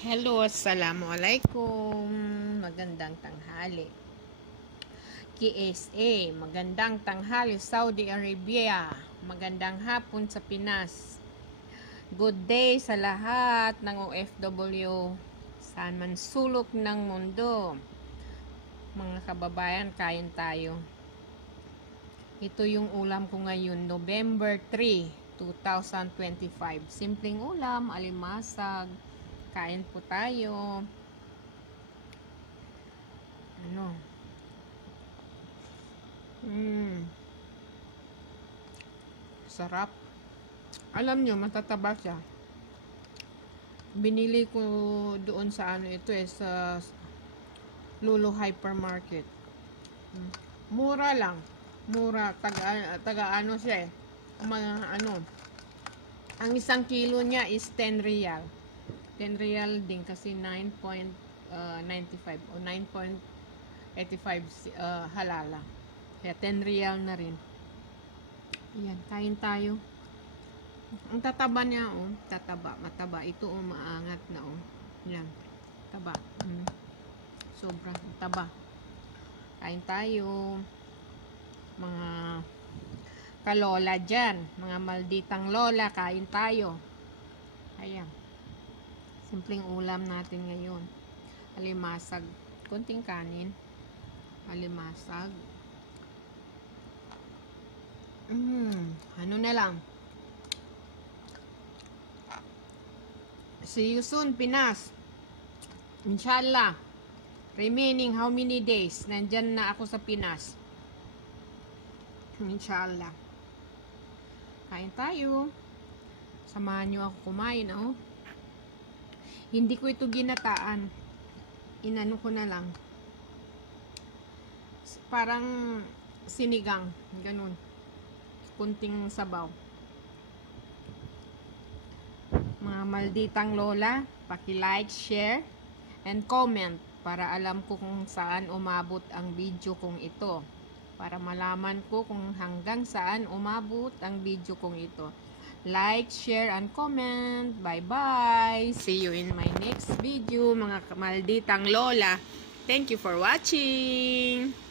Hello, assalamualaikum. Magandang tanghali. KSA, magandang tanghali Saudi Arabia. Magandang hapon sa Pinas. Good day sa lahat ng OFW saan man sulok ng mundo. Mga kababayan, kain tayo. Ito yung ulam ko ngayon, November 3, 2025. Simpleng ulam, alimasag. Kain po tayo. Sarap. Alam nyo, matataba siya. Binili ko doon sa ito sa Lulu Hypermarket. Mura lang. Mura. Taga siya ang isang kilo niya is 10 real. 10 real din kasi 9.95 o 9.85 halala. Kaya 10 real na rin. Ayan, kain tayo. Ang tataba niya, mataba. Ito, maangat na, Yan, taba. Sobrang taba. Kain tayo. Mga kalola dyan. Mga malditang lola, kain tayo. Ayan. Simpleng ulam natin ngayon. Alimasag. Konting kanin. Alimasag. Ano na lang. See you soon, Pinas. Inshallah. Remaining how many days? Nandyan na ako sa Pinas. Inshallah. Kain tayo. Samahan nyo ako kumain, Hindi ko ito ginataan. Inano ko na lang. Parang sinigang. Ganun. Kunting sabaw. Mga malditang lola, paki-like, share, and comment para alam ko kung saan umabot ang video kong ito. Para malaman ko kung hanggang saan umabot ang video kong ito. Like, share, and comment. Bye-bye. See you in my next video, mga malditang lola. Thank you for watching.